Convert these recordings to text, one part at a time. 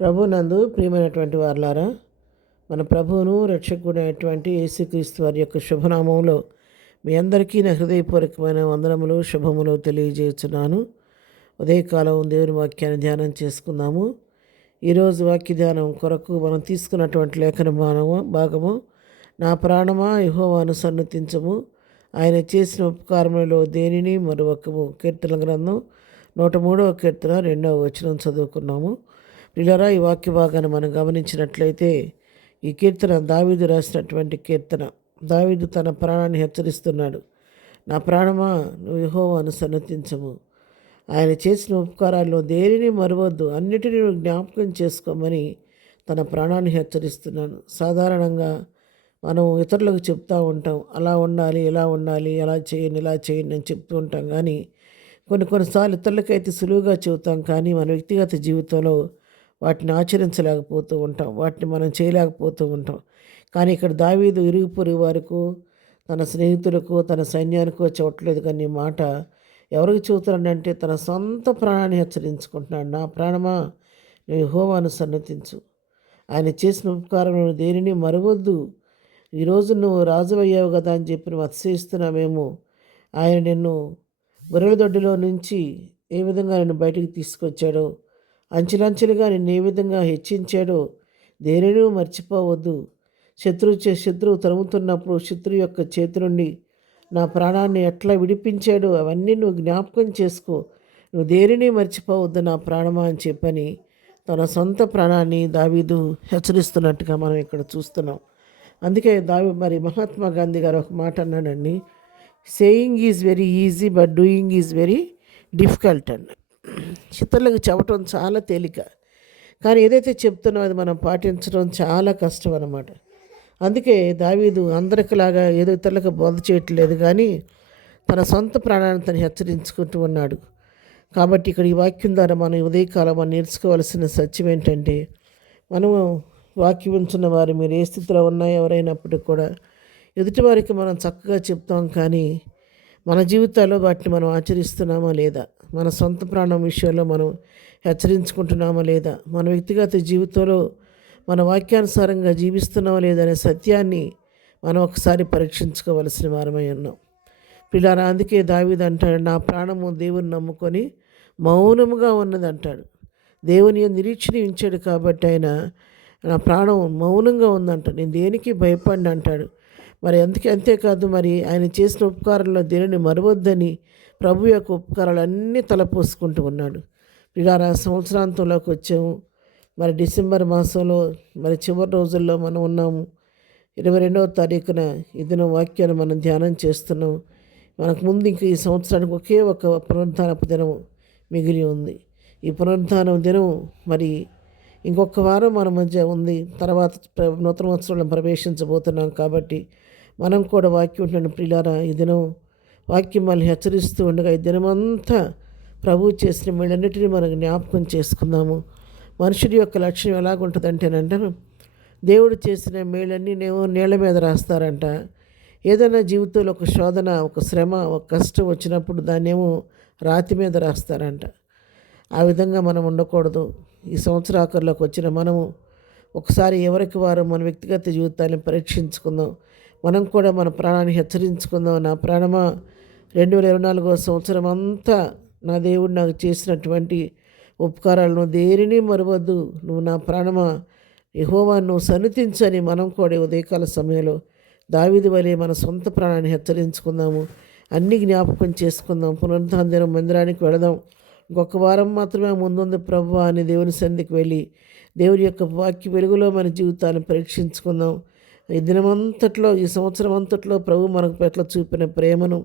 ప్రభునందు ప్రియమైనటువంటి వారలారా, మన ప్రభువును రక్షకుడైనటువంటి యేసుక్రీస్తు వారి యొక్క శుభనామంలో మీ అందరికీ నా హృదయపూర్వకమైన వందనములు శుభములు తెలియజేస్తున్నాను. ఉదయకాలం దేవుని వాక్యాన్ని ధ్యానం చేసుకుందాము. ఈరోజు వాక్య ధ్యానం కొరకు మనం తీసుకున్నటువంటి లేఖన భాగము, నా ప్రాణమా యెహోవాను సన్నుతించము, ఆయన చేసిన ఉపకారములలో దేనిని మరొకము. కీర్తన గ్రంథం 103వ కీర్తన 2వ వచనం చదువుకున్నాము. ప్రియులారా, ఈ వాక్య భాగాన్ని మనం గమనించినట్లయితే ఈ కీర్తన దావీదు రాసినటువంటి కీర్తన. దావీదు తన ప్రాణాన్ని హెచ్చరిస్తున్నాడు. నా ప్రాణమా నువ్వు యెహోవాను సన్నతించము, ఆయన చేసిన ఉపకారాల్లో దేనిని మరవద్దు, అన్నిటినీ నువ్వు జ్ఞాపకం చేసుకోమని తన ప్రాణాన్ని హెచ్చరిస్తున్నాను. సాధారణంగా మనం ఇతరులకు చెప్తూ ఉంటాం, అలా ఉండాలి, ఇలా ఉండాలి, అలా చేయండి, ఇలా చేయండి అని చెప్తూ ఉంటాం. కానీ కొన్నిసార్లు ఇతరులకైతే సులువుగా చెబుతాం, కానీ మన వ్యక్తిగత జీవితంలో వాటిని ఆచరించలేకపోతూ ఉంటాం, వాటిని మనం చేయలేకపోతూ ఉంటాం. కానీ ఇక్కడ దావీదు ఇరుగు పొరుగు వారికి, తన స్నేహితులకు, తన సైన్యానికో చెప్పట్లేదు. కానీ ఈ మాట ఎవరికి చెబుతున్నాడంటే తన సొంత ప్రాణాన్ని హెచ్చరించుకుంటున్నాడు. నా ప్రాణమా నువ్వు యెహోవాను సన్నతించు, ఆయన చేసిన ఉపకారంలో దేనిని మరవద్దు. ఈరోజు నువ్వు రాజువయ్యావు కదా అని చెప్పి నువ్వు అతిశయిస్తున్నామేమో. ఆయన నిన్ను గొర్రెల దొడ్డిలో నుంచి ఏ విధంగా నిన్ను బయటికి తీసుకొచ్చాడో, అంచెలంచెలుగా నిన్ను ఏ విధంగా హెచ్చించాడో దేనిని మర్చిపోవద్దు. శత్రువు తరుముతున్నప్పుడు శత్రువు యొక్క చేతి నుండి నా ప్రాణాన్ని ఎట్లా విడిపించాడో అవన్నీ నువ్వు జ్ఞాపకం చేసుకో. నువ్వు దేనిని మర్చిపోవద్దు నా ప్రాణమా అని చెప్పని తన సొంత ప్రాణాన్ని దావీదు హెచ్చరిస్తున్నట్టుగా మనం ఇక్కడ చూస్తున్నాం. అందుకే మహాత్మా గాంధీ గారు ఒక మాట అన్నాడండి, saying is very easy but doing is very difficult అన్న. ఇతరులకు చెప్పటం చాలా తేలిక, కానీ ఏదైతే చెప్తున్నామో అది మనం పాటించడం చాలా కష్టం అన్నమాట. అందుకే దావీదు అందరికిలాగా ఏదో ఇతరులకు బోధ చేయట్లేదు, కానీ తన సొంత ప్రాణాన్ని తను హెచ్చరించుకుంటూ ఉన్నాడు. కాబట్టి ఇక్కడ ఈ వాక్యం ద్వారా మనం ఉదయకాలం మనం నేర్చుకోవాల్సిన సత్యం ఏంటంటే, మనము వాక్యం ఉంచున్న వారు మీరు ఏ స్థితిలో ఉన్నా ఎవరైనప్పటికీ కూడా ఎదుటివారికి మనం చక్కగా చెప్తాం, కానీ మన జీవితాల్లో వాటిని మనం ఆచరిస్తున్నామా లేదా, మన సొంత ప్రాణం విషయంలో మనం హెచ్చరించుకుంటున్నామా లేదా, మన వ్యక్తిగత జీవితంలో మన వాక్యానుసారంగా జీవిస్తున్నామా లేదా అనే సత్యాన్ని మనం ఒకసారి పరీక్షించుకోవలసిన వారమై ఉన్నాం. పిల్లారా, అందుకే దావీదు అంటాడు, నా ప్రాణము దేవుని నమ్ముకొని మౌనముగా ఉన్నది అంటాడు. దేవుని నిరీక్షణ ఉంచాడు కాబట్టి ఆయన నా ప్రాణం మౌనంగా ఉందంట, నేను దేనికి భయపడిన అంటాడు. మరి అంతేకాదు, మరి ఆయన చేసిన ఉపకారంలో దేనిని మరవద్దని ప్రభు యొక్క ఉపకారాలన్నీ తలపోసుకుంటూ ఉన్నాడు. ఇలా సంవత్సరాంతంలోకి వచ్చాము. మరి డిసెంబర్ మాసంలో మరి చివరి రోజుల్లో మనం ఉన్నాము. 22వ తారీఖున ఈ దినం వాక్యాన్ని మనం ధ్యానం చేస్తున్నాం. మనకు ముందు ఇంక ఈ సంవత్సరానికి ఒకే ఒక పునరుద్ధానపు దినం మిగిలి ఉంది. ఈ పునరుద్ధానం దినం మరి ఇంకొక వారం మన మధ్య ఉంది. తర్వాత నూతన సంవత్సరంలో ప్రవేశించబోతున్నాం. కాబట్టి మనం కూడా వాక్యం ఉంటున్న ప్రియులారా, ఈ దినం వాక్యం మళ్ళీ హెచ్చరిస్తూ ఉండగా ఈ దినమంతా ప్రభువు చేసిన మేలన్నిటినీ మనం జ్ఞాపకం చేసుకుందాము. మనుషుడి యొక్క లక్ష్యం ఎలాగుంటుందంటేనంటే, దేవుడు చేసిన మేలన్నీ నీళ్ళ మీద రాస్తారంట. ఏదైనా జీవితంలో ఒక శోధన, ఒక శ్రమ, ఒక కష్టం వచ్చినప్పుడు దాన్నేమో రాతి మీద రాస్తారంట. ఆ విధంగా మనం ఉండకూడదు. ఈ సంవత్సర ఆఖరిలోకి వచ్చిన మనము ఒకసారి ఎవరికి వారు మన వ్యక్తిగత జీవితాన్ని పరీక్షించుకుందాం. మనం కూడా మన ప్రాణాన్ని హెచ్చరించుకుందాం. నా ప్రాణమా 2024వ సంవత్సరం అంతా నా దేవుడు నాకు చేసినటువంటి ఉపకారాలను దేనిని మరవద్దు. నువ్వు నా ప్రాణమా యెహోవాను నువ్వు సన్నిధించని మనం కూడా ఉదయకాల సమయంలో దావీదు వలె మన సొంత ప్రాణాన్ని హెచ్చరించుకుందాము. అన్ని జ్ఞాపకం చేసుకుందాం. పునరుద్ధాన దినం మందిరానికి వెళదాం. ఇంకొక వారం మాత్రమే ముందుంది ప్రభువా అని దేవుని సన్నిధికి వెళ్ళి దేవుని యొక్క వాక్య వెలుగులో మన జీవితాన్ని పరీక్షించుకుందాం. ఈ దినమంతట్లో, ఈ సంవత్సరం అంతట్లో ప్రభు మనకు పట్ల చూపిన ప్రేమను,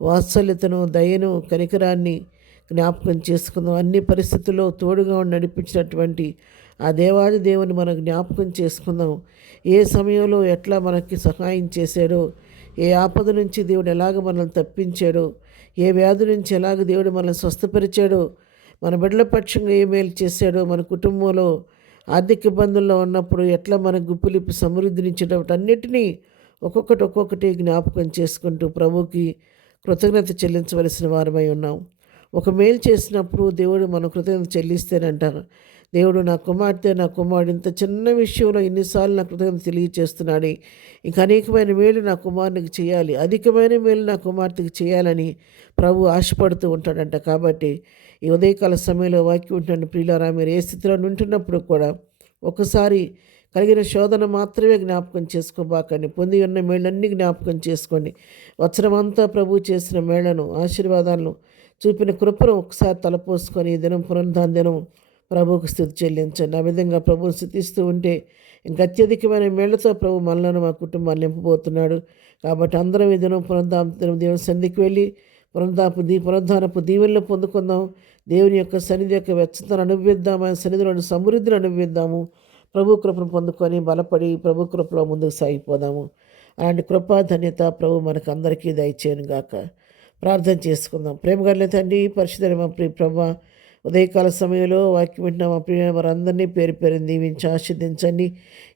వాత్సల్యతను, దయను, కనికరాన్ని జ్ఞాపకం చేసుకుందాం. అన్ని పరిస్థితుల్లో తోడుగా నడిపించినటువంటి ఆ దేవాది దేవుని మనం జ్ఞాపకం చేసుకుందాం. ఏ సమయంలో ఎట్లా మనకి సహాయం చేశాడో, ఏ ఆపద నుంచి దేవుడు ఎలాగ మనల్ని తప్పించాడో, ఏ వ్యాధి నుంచి ఎలాగ దేవుడు మనల్ని స్వస్థపరిచాడో, మన బిడ్డల పక్షంగా ఏ మేలు చేశాడో, మన కుటుంబంలో ఆర్థిక ఇబ్బందుల్లో ఉన్నప్పుడు ఎట్లా మన గుప్పులిప్పి సమృద్ధినిచ్చేటప్పుడు అన్నిటినీ ఒక్కొక్కటి జ్ఞాపకం చేసుకుంటూ ప్రభువుకి కృతజ్ఞత చెల్లించవలసిన వారమై ఉన్నాం. ఒక మేలు చేసినప్పుడు దేవుడు మన కృతజ్ఞత చెల్లిస్తేనంట దేవుడు నా కుమార్తె నా కుమారుడు ఇంత చిన్న విషయంలో ఎన్నిసార్లు నా కృతజ్ఞత తెలియచేస్తున్నాడు, ఇంకా అనేకమైన మేలు నా కుమారునికి చేయాలి, అధికమైన మేలు నా కుమార్తెకి చేయాలని ప్రభు ఆశపడుతూ ఉంటాడంట. కాబట్టి ఈ ఉదయకాల సమయంలో వాక్యం ఉంటున్న ప్రియులారా, మీరు ఏ స్థితిలో ఉంటున్నప్పుడు కూడా ఒకసారి కలిగిన శోధన మాత్రమే జ్ఞాపకం చేసుకోబాకండి, పొంది ఉన్న మేళ్ళన్నీ జ్ఞాపకం చేసుకోండి. వచనమంతా ప్రభు చేసిన మేళ్లను ఆశీర్వాదాలను చూపిన కృపను ఒకసారి తలపోసుకొని ఈ దినం పునరుద్ధాన దినం ప్రభువుకు స్థుతి చెల్లించండి. ఆ విధంగా ప్రభువుని స్థుతిస్తూ ఉంటే ఇంకా అత్యధికమైన మేళ్లతో ప్రభు మనలను మా కుటుంబాన్ని నింపబోతున్నాడు. కాబట్టి అందరం ఈ దినం పునరుద్ధాన దినం దేవుని సన్నిధికి వెళ్ళి పునరుద్ధానపు దీవెనలు పొందుకుందాం. దేవుని యొక్క సన్నిధి యొక్క వెచ్చతను అనుభవిద్దాం, ఆయన సన్నిధిలోని సమృద్ధిని అనుభవిద్దాము. ప్రభు కృపను పొందుకొని బలపడి ప్రభు కృపలో ముందుకు సాగిపోదాము. అలాంటి కృపా ధన్యత ప్రభు మనకు అందరికీ దయచేయను గాక. ప్రార్థన చేసుకుందాం. ప్రేమగల తండ్రి, పరిశుద్ధుడైన మా ప్రియ ప్రభా, ఉదయకాల సమయంలో వాక్యం వింటున్న మా ప్రియ వారందరినీ పేరు పేరుని దీవించి ఆశీర్దించండి.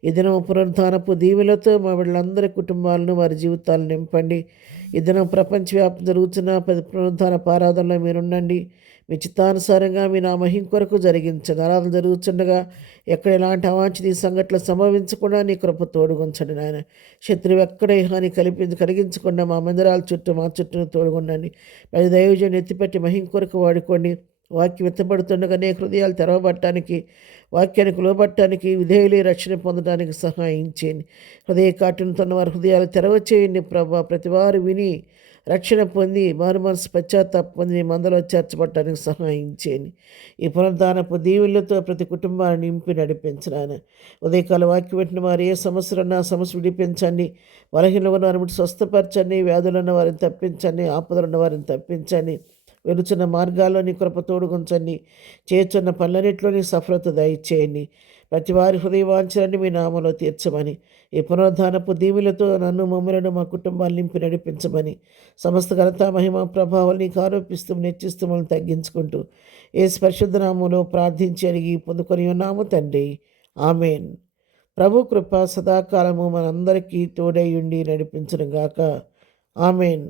ఈ దినం పునరుద్ధానపు దీవులతో మా వీళ్ళందరి కుటుంబాలను వారి జీవితాలను నింపండి. ఈ దినం ప్రపంచవ్యాప్తం జరుగుతున్న పునరుద్ధాన ఆరాధనలో మీరుండండి. మీ చిత్తానుసారంగా మీ నా మహిం కొరకు జరిగించండి. ఆరాధన జరుగుతుండగా ఎక్కడ ఎలాంటి అవాంఛనీయ సంఘటనలు సంభవించకుండా నీ కృప తోడుగుంచండి నాయన. శత్రువు ఎక్కడ హాని కలిగించకుండా మా మందిరాల చుట్టూ మా చుట్టూ తోడుగుండండి. ప్రతి దైవజనుని ఎత్తిపెట్టి మహిం కొరకు వాడుకోండి. వాక్యం ఎత్తబడుతుండగా నీ హృదయాలు తెరవబట్టడానికి, వాక్యానికి లోబట్టడానికి, విధేయులే రక్షణ పొందడానికి సహాయం చేయండి. హృదయ కాటునుతున్న వారి హృదయాలు తెరవచేయండి ప్రభా. ప్రతి వారు విని రక్షణ పొంది మారు మనసు పశ్చాత్తాప పొంది మందలో చేర్చబట్టడానికి సహాయం చేయండి. ఈ పునరుద్ధానపు దీవులతో ప్రతి కుటుంబాన్ని నింపి నడిపించరాను. ఉదయకాల వాక్యం పెట్టిన వారు ఏ సమస్యలున్నా సమస్య విడిపించండి. బలహీనలు ఉన్న వారిని స్వస్థపరచండి. వ్యాధులున్న వారిని తప్పించండి. ఆపదలున్న వారిని తప్పించండి. వెలుచున్న మార్గాల్లోని కృప తోడుగుంచండి. చేస్తున్న పనులన్నింటిలోని సఫలత దయచేయండి. ప్రతి వారి హృదయవాంఛలన్నీ మీ నామలో తీర్చమని, ఈ పునరుద్ధానపు దీవులతో నన్ను మమ్మలను మా కుటుంబాన్ని నింపి నడిపించమని, సమస్త ఘనత మహిమ ప్రభావాలు నీకు ఆరోపిస్తూ నెచ్చిస్తూ మనం తగ్గించుకుంటూ యేసు పరిశుద్ధ నామములో ప్రార్థించి అడిగి పొందుకొని ఉన్నాము తండ్రి. ఆమెన్. ప్రభు కృప సదాకాలము మనందరికీ తోడై ఉండి నడిపించును గాక. ఆమెన్.